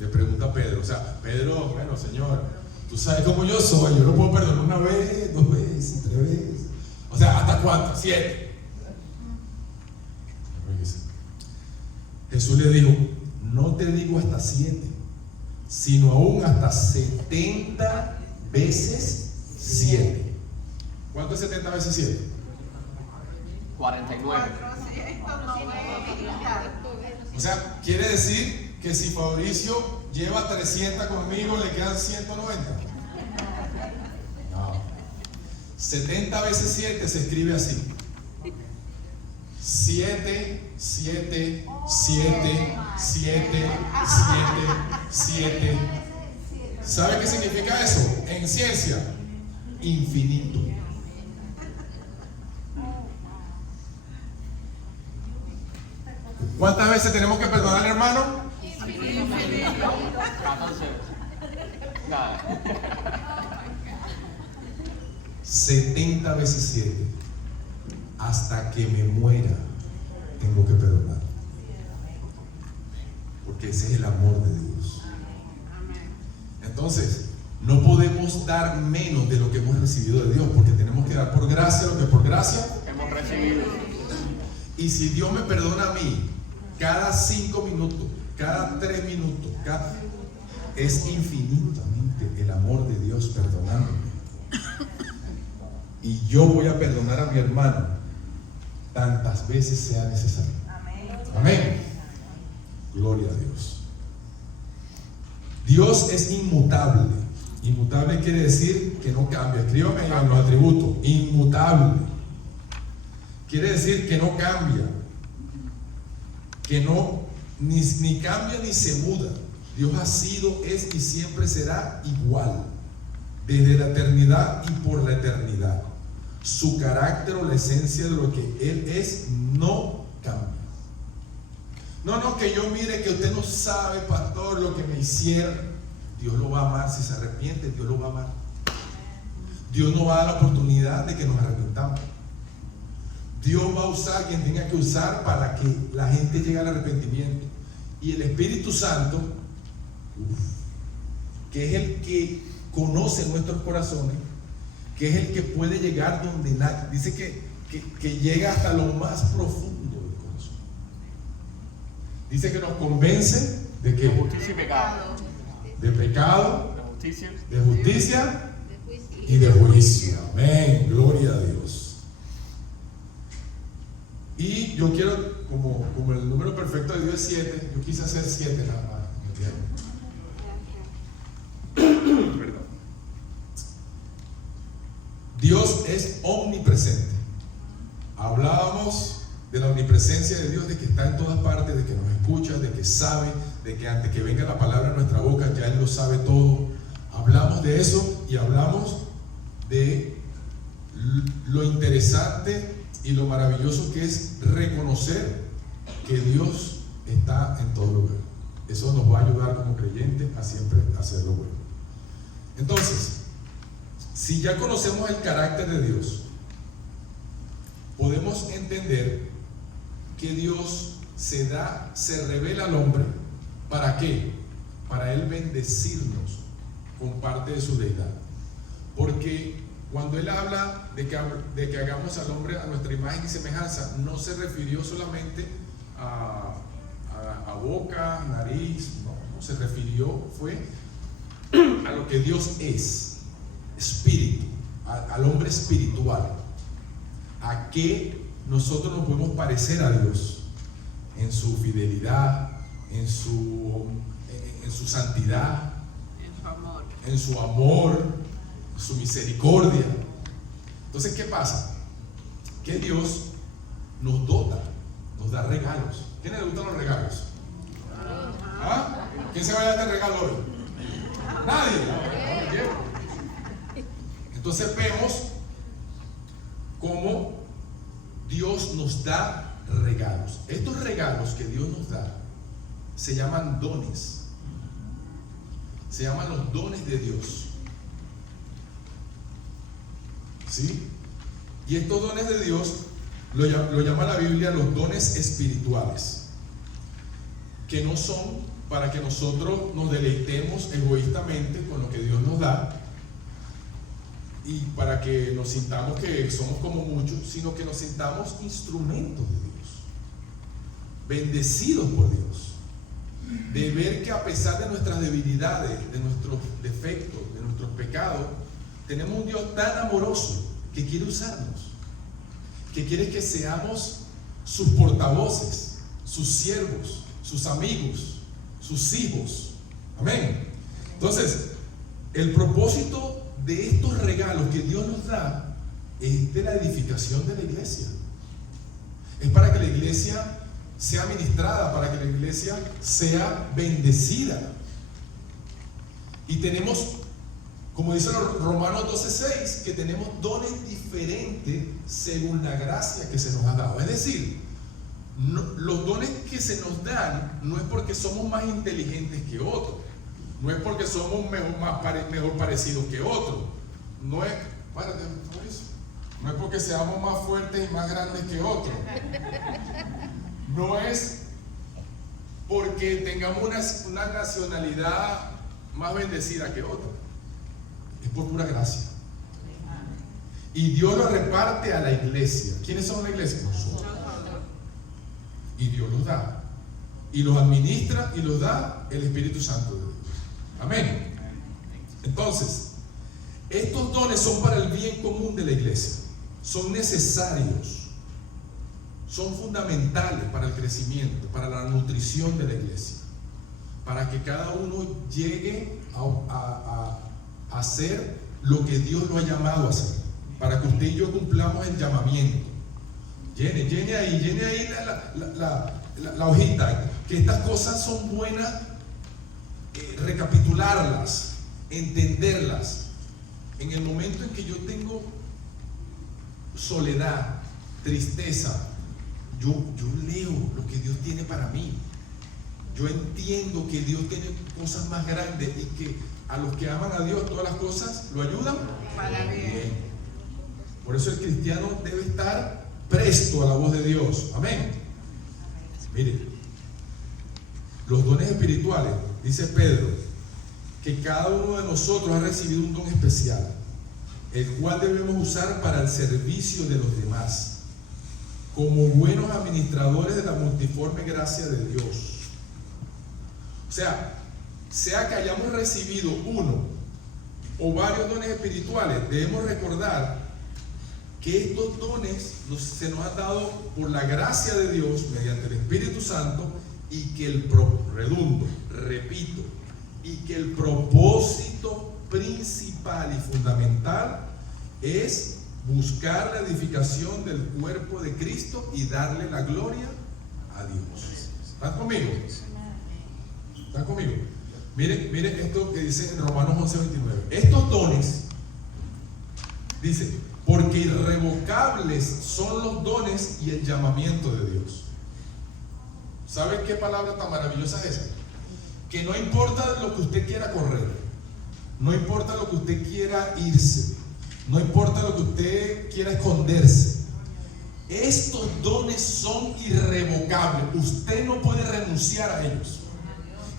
Le pregunta Pedro. O sea, Pedro, bueno, Señor, tú sabes cómo yo soy, yo no puedo perdonar una vez, 2 veces, 3 veces. O sea, ¿hasta cuántas? 7. Jesús le dijo: no te digo hasta 7, sino aún hasta 70 veces 7. ¿Cuánto es 70 veces 7? 49. 490. O sea, quiere decir que si Fabricio lleva 300 conmigo, le quedan 190. No. 70 veces 7 se escribe así: 7, 7, 7, 7, 7, 7. ¿Sabe qué significa eso? En ciencia, infinito. ¿Cuántas veces tenemos que perdonar, hermano? 14 veces. Nada. 70 veces 7. Hasta que me muera tengo que perdonar. Porque ese es el amor de Dios. Entonces, no podemos dar menos de lo que hemos recibido de Dios, porque tenemos que dar por gracia lo que por gracia Hemos recibido. Y si Dios me perdona a mí cada 5 minutos, cada 3 minutos, es infinitamente el amor de Dios perdonándome. Y yo voy a perdonar a mi hermano tantas veces sea necesario. Amén. Gloria a Dios. Dios es inmutable. Inmutable quiere decir que no cambia. Escríbame en los atributos. Inmutable quiere decir que no cambia, que no ni cambia ni se muda. Dios ha sido, es y siempre será igual, desde la eternidad y por la eternidad. Su carácter o la esencia de lo que Él es no cambia. No, que yo mire que usted no sabe, pastor, lo que me hicieron. Dios lo va a amar. Si se arrepiente, Dios lo va a amar. Dios nos va a dar la oportunidad de que nos arrepentamos. Dios va a usar quien tenga que usar para que la gente llegue al arrepentimiento. Y el Espíritu Santo, que es el que conoce nuestros corazones, que es el que puede llegar donde nadie, dice que llega hasta lo más profundo del corazón. Dice que nos convence de que De justicia y pecado. de pecado, De justicia. y de juicio. Amén, gloria a Dios. Y yo quiero, como el número perfecto de Dios es 7, yo quise hacer 7 nada más. Perdón. Dios es omnipresente. Hablábamos de la omnipresencia de Dios, de que está en todas partes, de que nos escucha, de que sabe, de que antes que venga la palabra a nuestra boca ya Él lo sabe todo. Hablamos de eso y hablamos de lo interesante y lo maravilloso que es reconocer que Dios está en todo lugar. Eso nos va a ayudar como creyentes a siempre hacer lo bueno. Entonces, si ya conocemos el carácter de Dios, podemos entender que Dios se revela al hombre. ¿Para qué? Para Él bendecirnos con parte de su deidad. Porque cuando Él habla de que hagamos al hombre a nuestra imagen y semejanza, no se refirió solamente a boca, nariz, no se refirió, fue a lo que Dios es, espíritu, al hombre espiritual, a que nosotros nos podemos parecer a Dios en su fidelidad, en su santidad, en su amor, su misericordia. Entonces, ¿qué pasa? Que Dios nos dota, nos da regalos. ¿Quién le gustan los regalos? ¿Ah? ¿Quién se va a dar este regalo hoy? Nadie. Entonces vemos cómo Dios nos da regalos. Estos regalos que Dios nos da se llaman dones. Se llaman los dones de Dios. ¿Sí? Y estos dones de Dios lo llama la Biblia los dones espirituales, que no son para que nosotros nos deleitemos egoístamente con lo que Dios nos da y para que nos sintamos que somos como muchos, sino que nos sintamos instrumentos de Dios, bendecidos por Dios, de ver que a pesar de nuestras debilidades, de nuestros defectos, de nuestros pecados, tenemos un Dios tan amoroso que quiere usarnos, que quiere que seamos sus portavoces, sus siervos, sus amigos, sus hijos. Amén. Entonces, el propósito de estos regalos que Dios nos da es de la edificación de la iglesia. Es para que la iglesia sea ministrada, para que la iglesia sea bendecida. Y tenemos, como dice Romanos 12:6, que tenemos dones diferentes según la gracia que se nos ha dado. Es decir, los dones que se nos dan no es porque somos más inteligentes que otros, no es porque somos mejor parecidos que otros, no es porque seamos más fuertes y más grandes que otros, no es porque tengamos una nacionalidad más bendecida que otra, es por pura gracia. Y Dios lo reparte a la iglesia. ¿Quiénes son la iglesia? Nosotros. y Dios los da. Y los administra y los da el Espíritu Santo de Dios. Amén. Entonces, estos dones son para el bien común de la iglesia. Son necesarios. Son fundamentales para el crecimiento, para la nutrición de la iglesia. Para que cada uno llegue a hacer lo que Dios lo ha llamado a hacer. Para que usted y yo cumplamos el llamamiento. Llene ahí la hojita. Que estas cosas son buenas, recapitularlas, entenderlas. En el momento en que yo tengo soledad, tristeza, yo leo lo que Dios tiene para mí. Yo entiendo que Dios tiene cosas más grandes y que a los que aman a Dios todas las cosas lo ayudan para bien. Por eso el cristiano debe estar presto a la voz de Dios. Amén. Mire, los dones espirituales, dice Pedro, que cada uno de nosotros ha recibido un don especial, el cual debemos usar para el servicio de los demás, como buenos administradores de la multiforme gracia de Dios. O sea que hayamos recibido uno o varios dones espirituales, debemos recordar que estos dones se nos han dado por la gracia de Dios mediante el Espíritu Santo, y que repito, y que el propósito principal y fundamental es buscar la edificación del cuerpo de Cristo y darle la gloria a Dios. ¿Están conmigo? ¿Están conmigo? Mire esto que dice en Romanos 11:29. Estos dones, dice, porque irrevocables son los dones y el llamamiento de Dios. ¿Sabe qué palabra tan maravillosa es esa? Que no importa lo que usted quiera correr, no importa lo que usted quiera irse, no importa lo que usted quiera esconderse, estos dones son irrevocables. Usted no puede renunciar a ellos.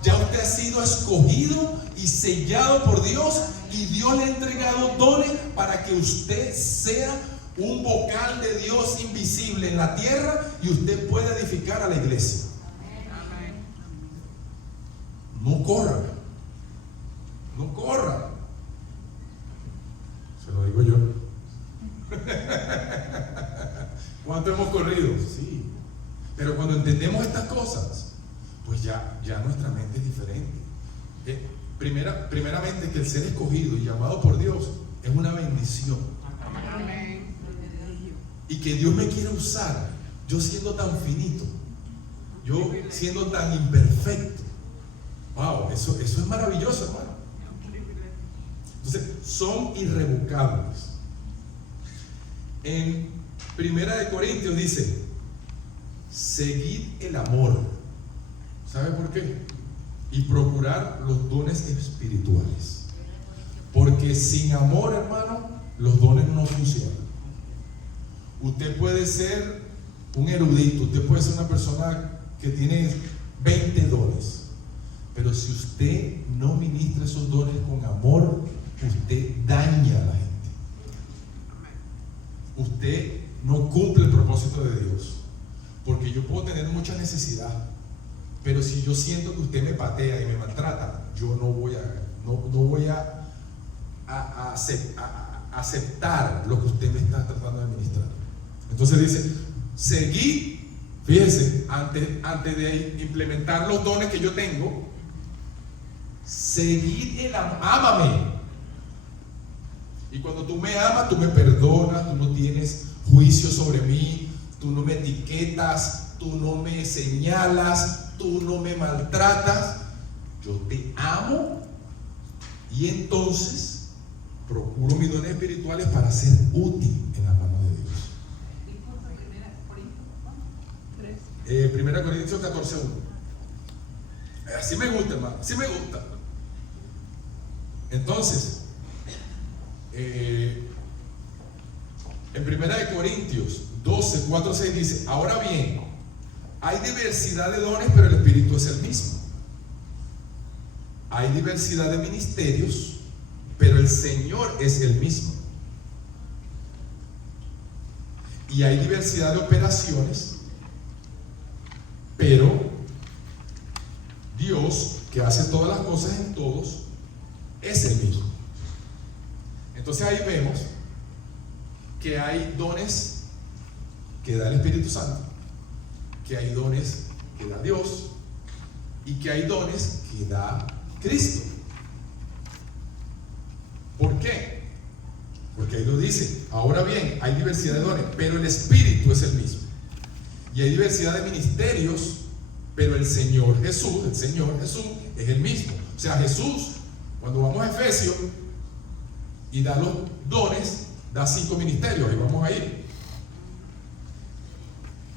Ya usted ha sido escogido y sellado por Dios, y Dios le ha entregado dones para que usted sea un vocal de Dios invisible en la tierra y usted pueda edificar a la iglesia. No corra, no corra. Se lo digo yo. ¿Cuánto hemos corrido? Sí. Pero cuando entendemos estas cosas, pues ya nuestra mente es diferente. Primeramente, que el ser escogido y llamado por Dios es una bendición. Amén. Y que Dios me quiere usar, yo siendo tan finito, yo siendo tan imperfecto. Wow, eso es maravilloso, hermano. Entonces, son irrevocables. En 1 Corintios dice: seguid el amor. ¿Sabe por qué? Y procurar los dones espirituales. Porque sin amor, hermano, los dones no funcionan. Usted puede ser un erudito, usted puede ser una persona que tiene 20 dones. Pero si usted no ministra esos dones con amor, usted daña a la gente. Usted no cumple el propósito de Dios. Porque yo puedo tener mucha necesidad, pero si yo siento que usted me patea y me maltrata, yo no voy a aceptar lo que usted me está tratando de ministrar. Entonces dice: seguid, fíjense, antes de implementar los dones que yo tengo, seguid el amor, ámame. Y cuando tú me amas, tú me perdonas, tú no tienes juicio sobre mí, tú no me etiquetas, tú no me señalas, tú no me maltratas. Yo te amo, y entonces procuro mis dones espirituales para ser útil en la mano de Dios. 1 Corintios 14:1. Así me gusta, hermano, así me gusta. Entonces, en 1 Corintios 12:4-6 dice: ahora bien, hay diversidad de dones, pero el Espíritu es el mismo. Hay diversidad de ministerios, pero el Señor es el mismo. Y hay diversidad de operaciones, Pero Dios, que hace todas las cosas en todos, es el mismo. Entonces ahí vemos que hay dones que da el Espíritu Santo, que hay dones que da Dios y que hay dones que da Cristo. ¿Por qué? Porque ahí lo dice. Ahora bien, hay diversidad de dones, pero el Espíritu es el mismo. Y hay diversidad de ministerios, pero el Señor Jesús es el mismo. O sea, Jesús, cuando vamos a Efesios y da los dones, da 5 ministerios, y vamos a ir.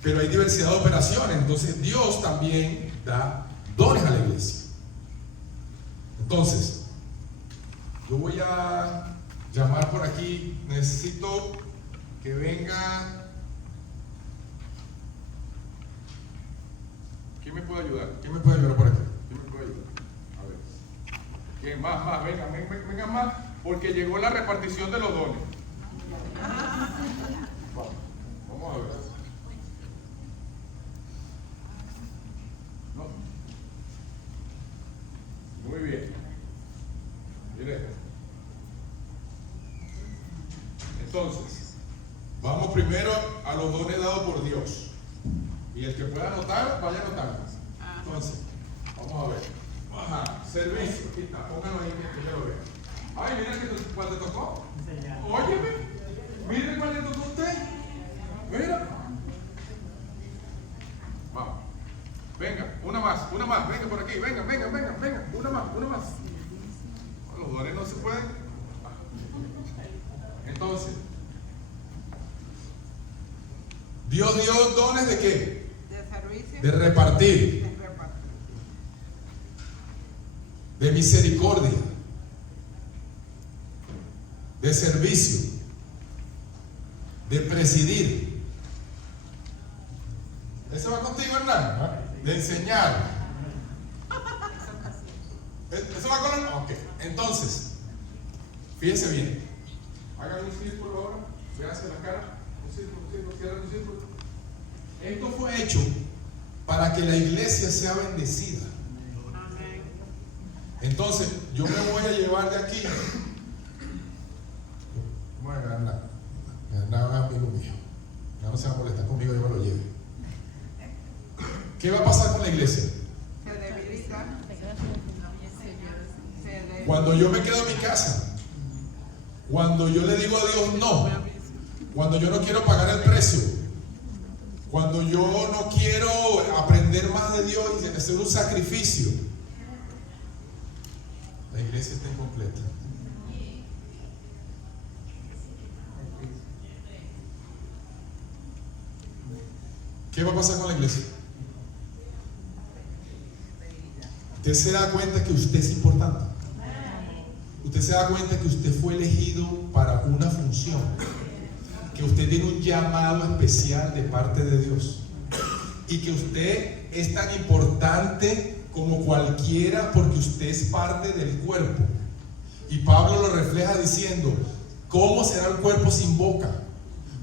Pero hay diversidad de operaciones, entonces Dios también da dones a la iglesia. Entonces, yo voy a llamar por aquí, necesito que venga. ¿Quién me puede ayudar? ¿Quién me puede ayudar por aquí? ¿Quién me puede ayudar? A ver. ¿Quién más? Vengan más, porque llegó la repartición de los dones. Vamos a ver. No. Muy bien. Mire. Entonces, vamos primero a los dones dados por Dios. Y el que pueda anotar, vaya anotando. Entonces, vamos a ver. Ajá, servicio. Aquí está, póngalo ahí que yo lo vea. Ay, mira cuál te tocó. Óyeme, mire cuál le tocó a usted. Mira. Vamos. Venga, una más. Venga por aquí, venga. Una más. Los dones no se pueden. Entonces, Dios dio dones de qué? De servicio. De repartir, de misericordia, de servicio, de presidir. ¿Eso va contigo, Hernán? ¿Ah? De enseñar. ¿Eso va con él? Ok. Entonces, fíjense bien. Hagan un círculo ahora. Véanse la cara. Un círculo, cierren un círculo. Esto fue hecho para que la iglesia sea bendecida. Entonces, yo me voy a llevar de aquí. Voy a ganar nada, amigo mío. No se va a molestar conmigo, yo me lo lleve. ¿Qué va a pasar con la iglesia? Se debilita. Cuando yo me quedo en mi casa, cuando yo le digo a Dios no, cuando yo no quiero pagar el precio, cuando yo no quiero aprender más de Dios y hacer un sacrificio, la iglesia está incompleta. ¿Qué va a pasar con la iglesia? Usted se da cuenta que usted es importante. Usted se da cuenta que usted fue elegido para una función, que usted tiene un llamado especial de parte de Dios y que usted es tan importante como cualquiera porque usted es parte del cuerpo. Y Pablo lo refleja diciendo: ¿cómo será un cuerpo sin boca?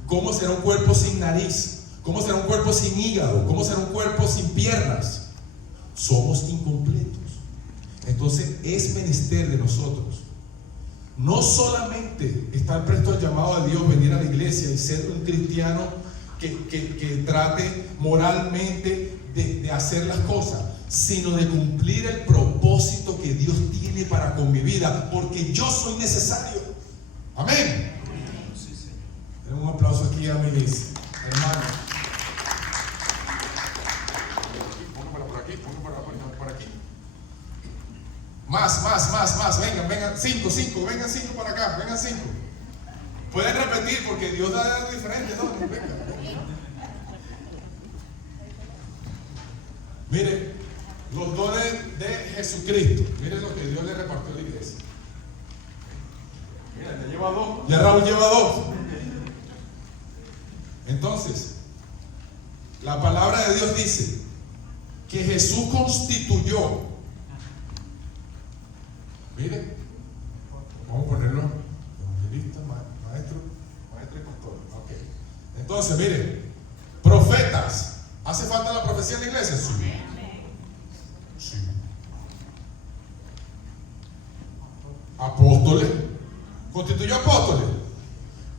¿Cómo será un cuerpo sin nariz? ¿Cómo será un cuerpo sin hígado? ¿Cómo será un cuerpo sin piernas? Somos incompletos. Entonces es menester de nosotros no solamente estar presto al llamado de Dios, venir a la iglesia y ser un cristiano que trate moralmente de hacer las cosas, sino de cumplir el propósito que Dios tiene para con mi vida, porque yo soy necesario. Amén. Den un aplauso aquí a mis hermanos. Póngamela por aquí, por aquí. Más, vengan, 5, vengan 5 para acá, vengan 5. Pueden repetir porque Dios da algo diferente, ¿no? Venga. Mire, los dones de Jesucristo. Miren lo que Dios le repartió a la iglesia. Mira, ya lleva 2. Ya Raúl lleva 2. Entonces, la palabra de Dios dice que Jesús constituyó. Mire, vamos a ponerlo evangelista, maestro y pastor. Ok. Entonces, mire, profetas. ¿Hace falta la profecía? así en la iglesia? Sí. Sí. Apóstoles. ¿Constituyó apóstoles?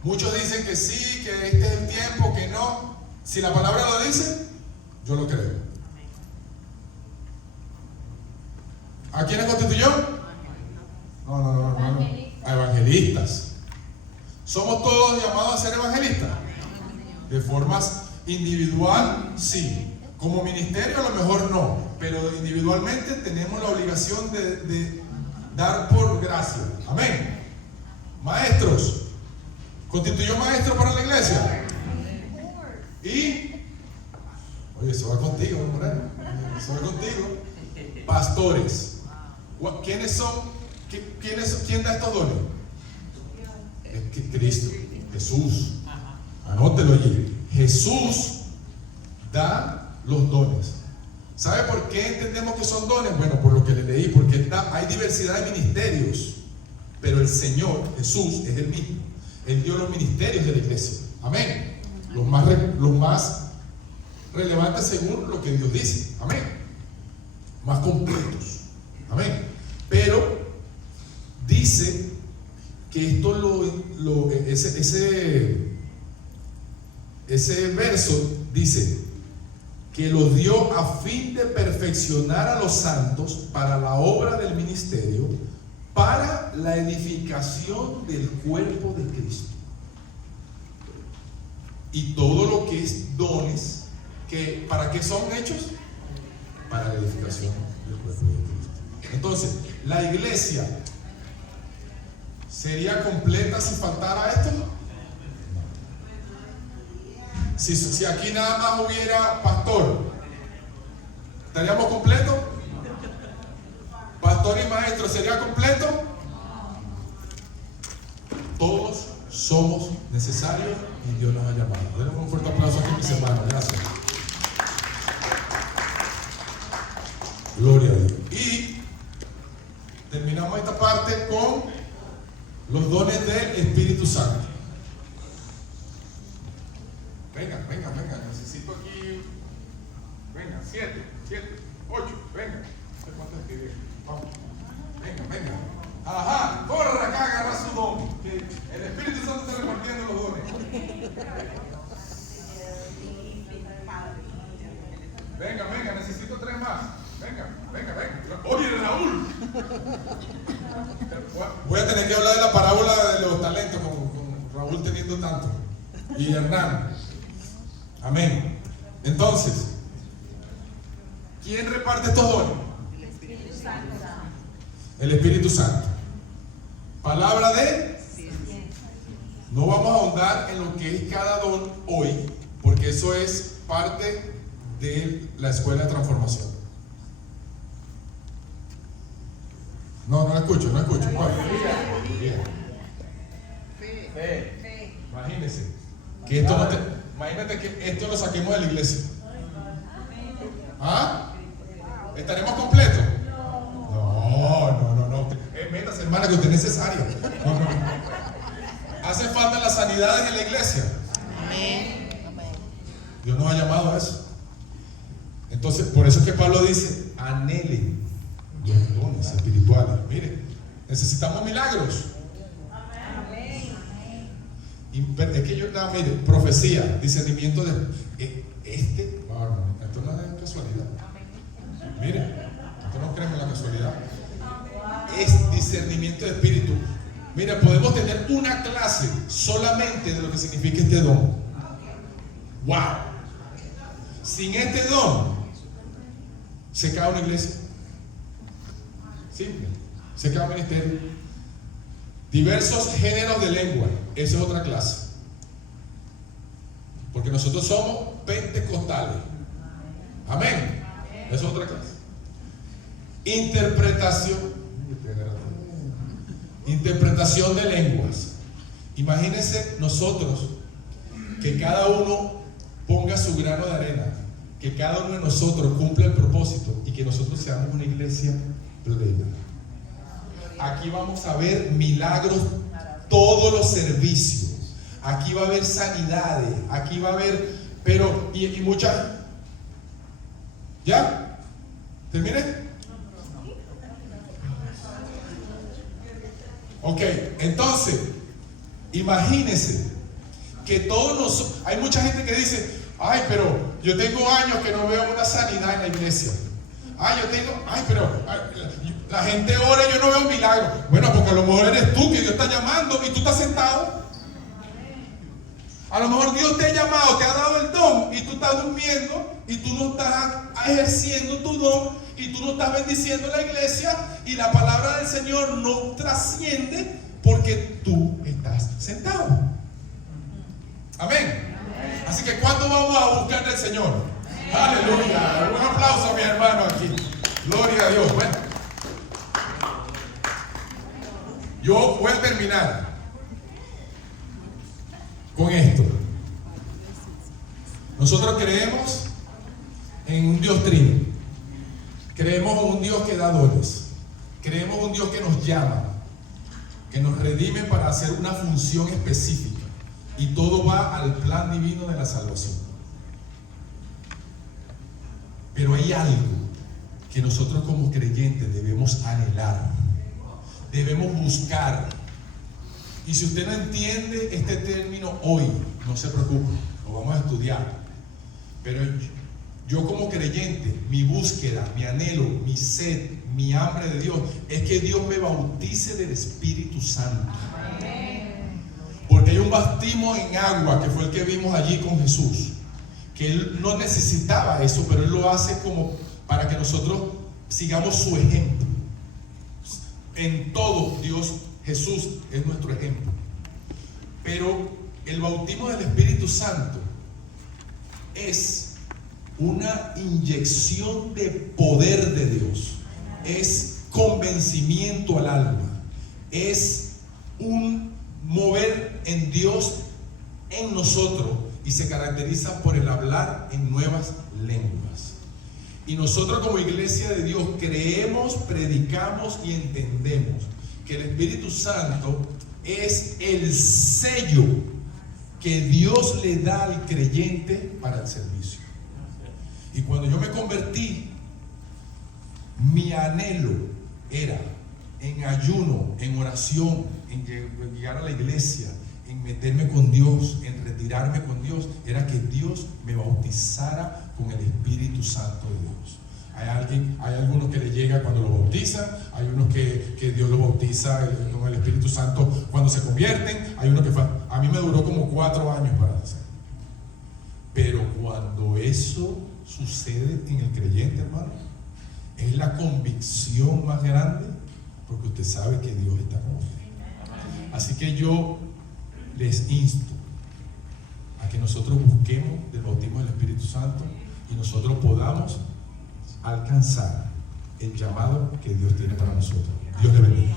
Muchos dicen que sí, que este es el tiempo, que no. Si la palabra lo dice, yo lo creo. ¿A quiénes constituyó? No, hermano. A evangelistas. ¿Somos todos llamados a ser evangelistas? De formas individual, sí. Como ministerio a lo mejor no. Pero individualmente tenemos la obligación de dar por gracia. Amén. Maestros. ¿Constituyó maestro para la iglesia? Y, oye, eso va contigo, Moreno. Eso va contigo. Pastores. ¿Quiénes son? ¿Quién da estos dones? Es que Cristo, Jesús. Anótelo allí. Jesús da los dones. ¿Sabe por qué entendemos que son dones? Bueno, por lo que le leí, porque hay diversidad de ministerios, pero el Señor, Jesús, es el mismo. Él dio los ministerios de la iglesia. Amén. Los más relevantes según lo que Dios dice. Amén. Más completos. Amén. Pero dice que esto ese verso dice que lo dio a fin de perfeccionar a los santos para la obra del ministerio, para la edificación del cuerpo de Cristo. Y todo lo que es dones, ¿para qué son hechos? Para la edificación del cuerpo de Cristo. Entonces, la iglesia ¿sería completa si faltara esto? Si aquí nada más hubiera pastor, ¿estaríamos completos? ¿Pastor y maestro sería completo? Todos somos necesarios y Dios nos ha llamado. Denle un fuerte aplauso aquí, mis hermanos. Gracias. Gloria a Dios. Y terminamos esta parte con los dones del Espíritu Santo. Venga, necesito aquí. Venga, 7, 8, venga. No sé cuánto escribí. Vamos. Venga. Ajá, corra acá, agarra su don. Que el Espíritu Santo está repartiendo los dones. Venga, necesito 3 más. Venga. Oye, Raúl. Voy a tener que hablar de la parábola de los talentos con Raúl teniendo tanto. Y Hernán. Amén. Entonces, ¿quién reparte estos dones? El Espíritu Santo. El Espíritu Santo. Palabra de. No vamos a ahondar en lo que es cada don hoy, porque eso es parte de la escuela de transformación. No escucho. ¿Cuál? Fe. Imagínense que imagínate que esto lo saquemos de la iglesia. ¿Ah? ¿Estaremos completos? No. Métase, hermana, que usted es necesario. No. Hace falta las sanidades en la iglesia. Dios nos ha llamado a eso. Entonces, por eso es que Pablo dice: anhelen los dones espirituales. Mire, necesitamos milagros. Y es que mire, profecía, discernimiento de esto no es de casualidad. Mire, esto no creemos en la casualidad. Es discernimiento de espíritu. Mira, podemos tener una clase solamente de lo que significa este don. ¡Wow! Sin este don se cae una iglesia. Simple. Se cae un ministerio. Diversos géneros de lengua. Esa es otra clase. Porque nosotros somos pentecostales. Amén. Esa es otra clase. Interpretación de lenguas. Imagínense nosotros que cada uno ponga su grano de arena, que cada uno de nosotros cumpla el propósito y que nosotros seamos una iglesia plena. Aquí vamos a ver milagros, todos los servicios. Aquí va a haber sanidades, aquí va a haber, pero y muchas. ¿Ya? ¿Terminé? Ok, entonces, imagínense que todos nosotros, hay mucha gente que dice, ay, pero yo tengo años que no veo una sanidad en la iglesia. La gente ora y yo no veo milagros. Bueno, porque a lo mejor eres tú que Dios está llamando y tú estás sentado. A lo mejor Dios te ha llamado, te ha dado el don y tú estás durmiendo y tú no estás ejerciendo tu don y tú no estás bendiciendo la iglesia y la palabra del Señor no trasciende porque tú estás sentado. Amén. Así que ¿cuándo vamos a buscar al Señor? Aleluya. Un aplauso a mi hermano aquí. Gloria a Dios. Bueno, yo voy a terminar con esto. Nosotros creemos en un Dios trino. Creemos en un Dios que da dones. Creemos en un Dios que nos llama, que nos redime para hacer una función específica. Y todo va al plan divino de la salvación. Pero hay algo que nosotros como creyentes debemos anhelar, debemos buscar. Y si usted no entiende este término hoy, no se preocupe, lo vamos a estudiar. Pero yo como creyente, mi búsqueda, mi anhelo, mi sed, mi hambre de Dios, es que Dios me bautice del Espíritu Santo. Porque hay un bautismo en agua que fue el que vimos allí con Jesús, que Él no necesitaba eso, pero Él lo hace como para que nosotros sigamos su ejemplo. En todo Jesús es nuestro ejemplo. Pero el bautismo del Espíritu Santo es una inyección de poder de Dios, es convencimiento al alma, es un mover en Dios en nosotros y se caracteriza por el hablar en nuevas lenguas. Y nosotros como iglesia de Dios creemos, predicamos y entendemos que el Espíritu Santo es el sello que Dios le da al creyente para el servicio. Y cuando yo me convertí, mi anhelo era en ayuno, en oración, en llegar a la iglesia, en meterme con Dios, en retirarme con Dios, era que Dios me bautizara con el Espíritu Santo de Dios. Hay algunos que le llega cuando lo bautizan, hay unos que Dios lo bautiza con el Espíritu Santo cuando se convierten, hay unos que a mí me duró como 4 años para hacerlo. Pero cuando eso sucede en el creyente, hermano, es la convicción más grande, porque usted sabe que Dios está con usted. Así que yo les insto a que nosotros busquemos del bautismo del Espíritu Santo y nosotros podamos alcanzar el llamado que Dios tiene para nosotros. Dios le bendiga.